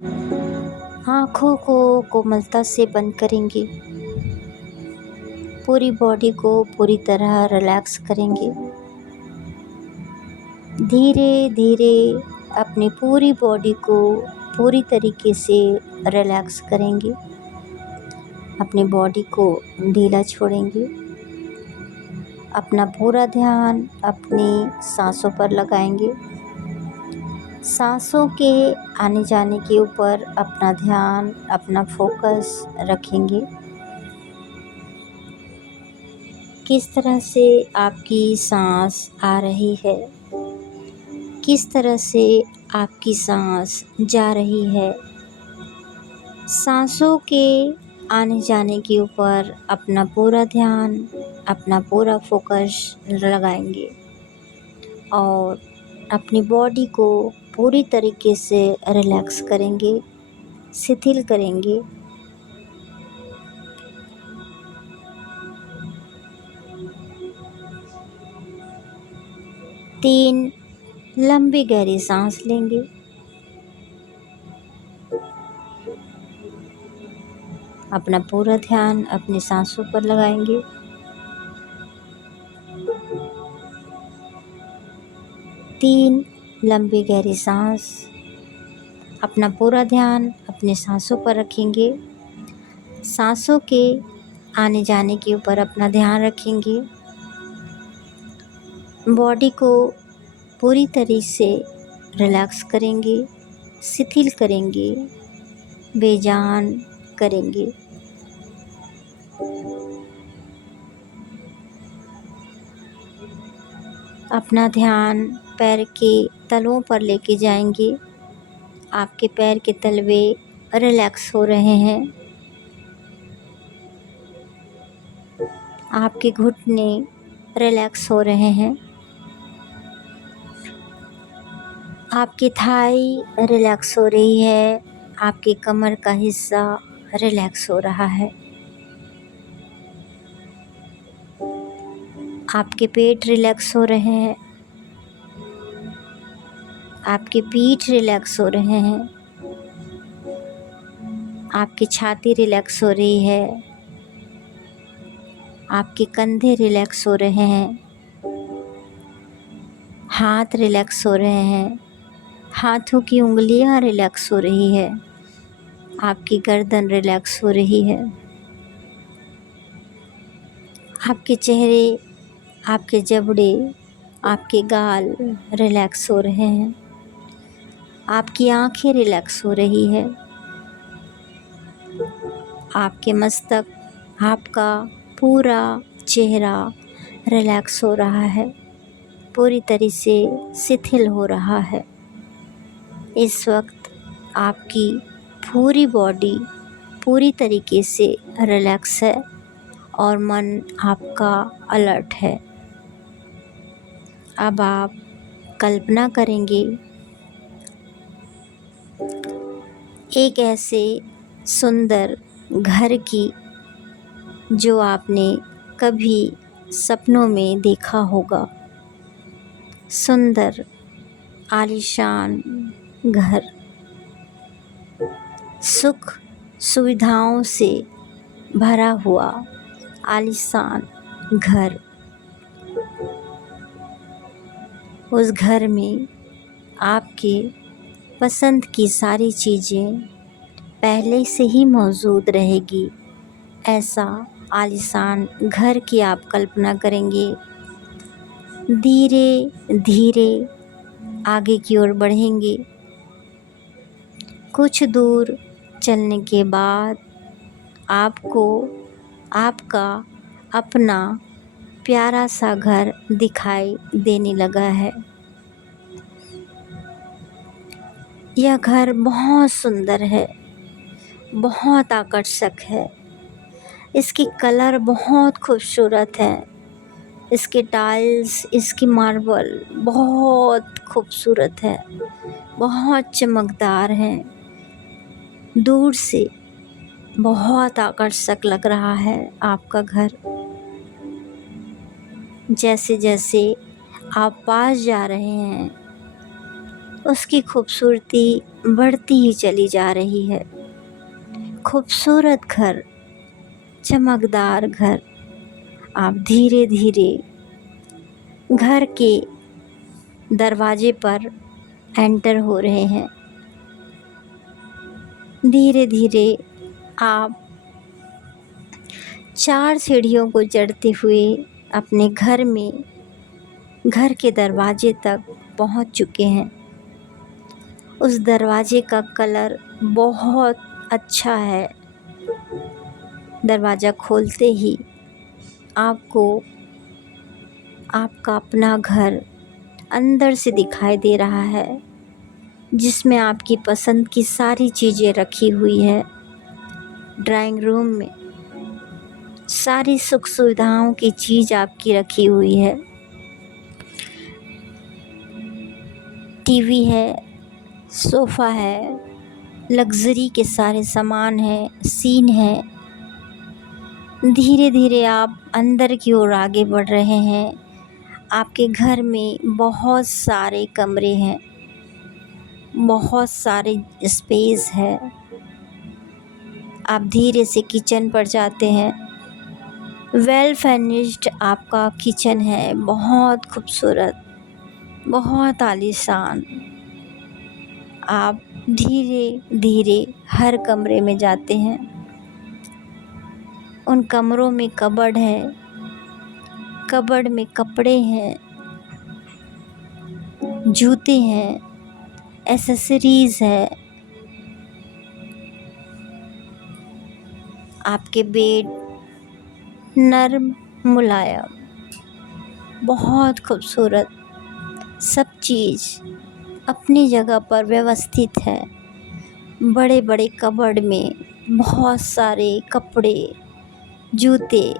आँखों को कोमलता से बंद करेंगे। पूरी बॉडी को पूरी तरह रिलैक्स करेंगे। धीरे धीरे अपनी पूरी बॉडी को पूरी तरीके से रिलैक्स करेंगे। अपनी बॉडी को ढीला छोड़ेंगे। अपना पूरा ध्यान अपनी सांसों पर लगाएंगे। सांसों के आने जाने के ऊपर अपना ध्यान, अपना फोकस रखेंगे। किस तरह से आपकी सांस आ रही है, किस तरह से आपकी सांस जा रही है। सांसों के आने जाने के ऊपर अपना पूरा ध्यान, अपना पूरा फोकस लगाएंगे और अपनी बॉडी को पूरी तरीके से रिलैक्स करेंगे, शिथिल करेंगे। तीन लंबी गहरी सांस लेंगे। अपना पूरा ध्यान अपनी सांसों पर लगाएंगे। तीन लंबी गहरी सांस, अपना पूरा ध्यान अपनी सांसों पर रखेंगे। सांसों के आने जाने के ऊपर अपना ध्यान रखेंगे। बॉडी को पूरी तरह से रिलैक्स करेंगे, शिथिल करेंगे, बेजान करेंगे। अपना ध्यान पैर के तलवों पर लेके जाएंगे। आपके पैर के तलवे रिलैक्स हो रहे हैं। आपके घुटने रिलैक्स हो रहे हैं। आपकी थाई रिलैक्स हो रही है। आपकी कमर का हिस्सा रिलैक्स हो रहा है। आपके पेट रिलैक्स हो रहे हैं। आपकी पीठ रिलैक्स हो रहे हैं। आपकी छाती रिलैक्स हो रही है। आपके कंधे रिलैक्स हो रहे हैं। हाथ रिलैक्स हो रहे हैं। हाथों की उंगलियां रिलैक्स हो रही है। आपकी गर्दन रिलैक्स हो रही है। आपके चेहरे, आपके जबड़े, आपके गाल रिलैक्स हो रहे हैं। आपकी आंखें रिलैक्स हो रही है। आपके मस्तक, आपका पूरा चेहरा रिलैक्स हो रहा है, पूरी तरह से शिथिल हो रहा है। इस वक्त आपकी पूरी बॉडी पूरी तरीके से रिलैक्स है और मन आपका अलर्ट है। अब आप कल्पना करेंगे एक ऐसे सुंदर घर की जो आपने कभी सपनों में देखा होगा। सुंदर आलीशान घर, सुख सुविधाओं से भरा हुआ आलीशान घर। उस घर में आपके पसंद की सारी चीज़ें पहले से ही मौजूद रहेगी। ऐसा आलीशान घर की आप कल्पना करेंगे। धीरे धीरे आगे की ओर बढ़ेंगे। कुछ दूर चलने के बाद आपको आपका अपना प्यारा सा घर दिखाई देने लगा है। यह घर बहुत सुंदर है, बहुत आकर्षक है। इसकी कलर बहुत खूबसूरत है। इसके टाइल्स, इसकी मार्बल बहुत खूबसूरत है, बहुत चमकदार है। दूर से बहुत आकर्षक लग रहा है आपका घर। जैसे जैसे आप पास जा रहे हैं, उसकी खूबसूरती बढ़ती ही चली जा रही है। खूबसूरत घर, चमकदार घर। आप धीरे धीरे घर के दरवाजे पर एंटर हो रहे हैं। धीरे धीरे आप 4 सीढ़ियों को चढ़ते हुए अपने घर के दरवाजे तक पहुंच चुके हैं। उस दरवाजे का कलर बहुत अच्छा है। दरवाज़ा खोलते ही आपको आपका अपना घर अंदर से दिखाई दे रहा है, जिसमें आपकी पसंद की सारी चीज़ें रखी हुई है। ड्राइंग रूम में सारी सुख सुविधाओं की चीज़ आपकी रखी हुई है। टीवी है, सोफ़ा है, लग्ज़री के सारे सामान हैं, सीन है। धीरे धीरे आप अंदर की ओर आगे बढ़ रहे हैं। आपके घर में बहुत सारे कमरे हैं, बहुत सारे स्पेस है। आप धीरे से किचन पर जाते हैं। वेल फर्निश्ड आपका किचन है, बहुत खूबसूरत, बहुत आलीशान। आप धीरे धीरे हर कमरे में जाते हैं। उन कमरों में कबर्ड है, कबर्ड में कपड़े हैं, जूते हैं, एसेसरीज है। आपके बेड नर्म, मुलायम, बहुत खूबसूरत। सब चीज़ अपनी जगह पर व्यवस्थित है। बड़े बड़े कबर्ड में बहुत सारे कपड़े, जूते,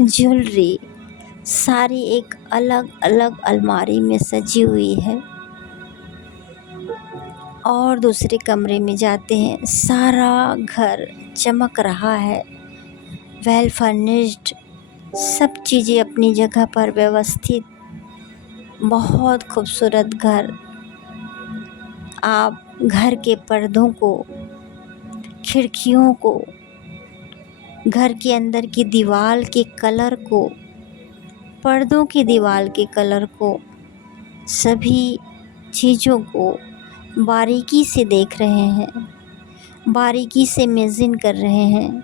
ज्वेलरी सारी एक अलग अलग अलमारी में सजी हुई है। और दूसरे कमरे में जाते हैं। सारा घर चमक रहा है, वेल फर्निश्ड, सब चीज़ें अपनी जगह पर व्यवस्थित, बहुत खूबसूरत घर। आप घर के पर्दों को, खिड़कियों को, घर के अंदर की दीवार के कलर को, पर्दों की दीवार के कलर को, सभी चीज़ों को बारीकी से देख रहे हैं, बारीकी से इमेजिन कर रहे हैं,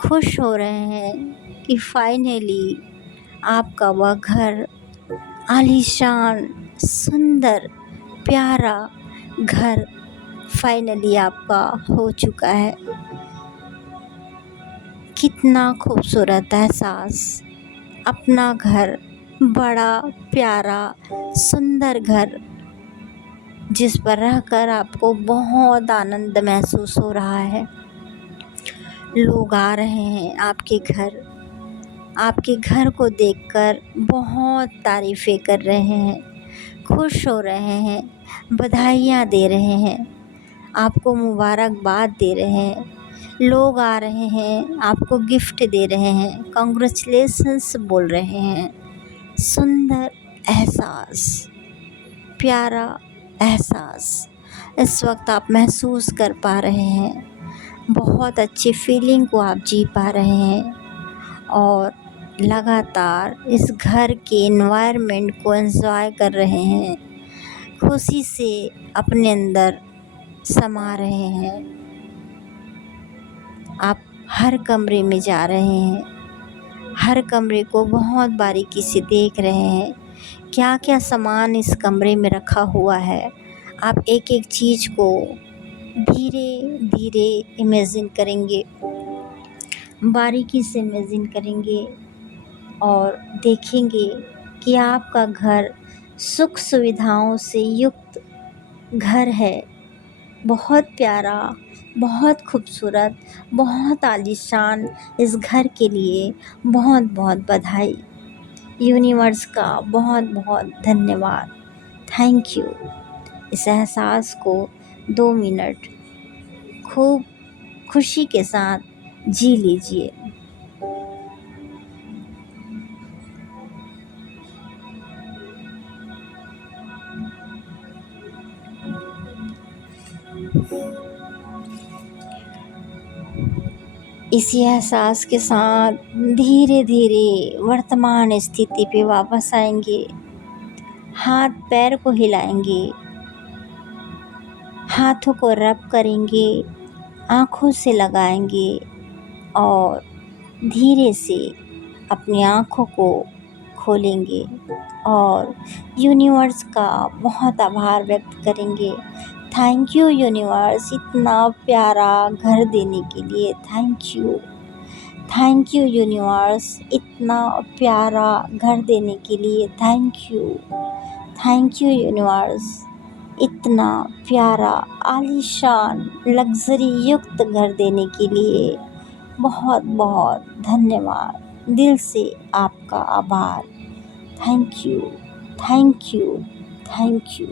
खुश हो रहे हैं कि फाइनली आपका वह घर, आलीशान, सुंदर, प्यारा घर फाइनली आपका हो चुका है। कितना खूबसूरत एहसास, अपना घर, बड़ा प्यारा सुंदर घर, जिस पर रहकर आपको बहुत आनंद महसूस हो रहा है। लोग आ रहे हैं आपके घर को देखकर बहुत तारीफ़ें कर रहे हैं, खुश हो रहे हैं, बधाइयाँ दे रहे हैं, आपको मुबारकबाद दे रहे हैं। लोग आ रहे हैं, आपको गिफ्ट दे रहे हैं, कांग्रेचुलेशंस बोल रहे हैं। सुंदर एहसास, प्यारा एहसास इस वक्त आप महसूस कर पा रहे हैं। बहुत अच्छी फीलिंग को आप जी पा रहे हैं और लगातार इस घर के एनवायरनमेंट को एंजॉय कर रहे हैं, खुशी से अपने अंदर समा रहे हैं। आप हर कमरे में जा रहे हैं, हर कमरे को बहुत बारीकी से देख रहे हैं, क्या क्या सामान इस कमरे में रखा हुआ है। आप एक एक चीज़ को धीरे धीरे इमेजिन करेंगे, बारीकी से इमेजिन करेंगे और देखेंगे कि आपका घर सुख सुविधाओं से युक्त घर है। बहुत प्यारा, बहुत खूबसूरत, बहुत आलीशान। इस घर के लिए बहुत बहुत बधाई। यूनिवर्स का बहुत बहुत धन्यवाद। Thank you. इस एहसास को 2 मिनट खूब खुशी के साथ जी लीजिए। इसी एहसास के साथ धीरे धीरे वर्तमान स्थिति पे वापस आएंगे। हाथ पैर को हिलाएंगे, हाथों को रब करेंगे, आँखों से लगाएंगे और धीरे से अपनी आँखों को खोलेंगे और यूनिवर्स का बहुत आभार व्यक्त करेंगे। थैंक यू यूनिवर्स, इतना प्यारा घर देने के लिए thank you. Thank you universe, इतना प्यारा घर देने के लिए thank you. Thank you universe, इतना प्यारा आलीशान लग्जरी युक्त घर देने के लिए बहुत बहुत धन्यवाद। दिल से आपका आभार। Thank you, thank you, thank you.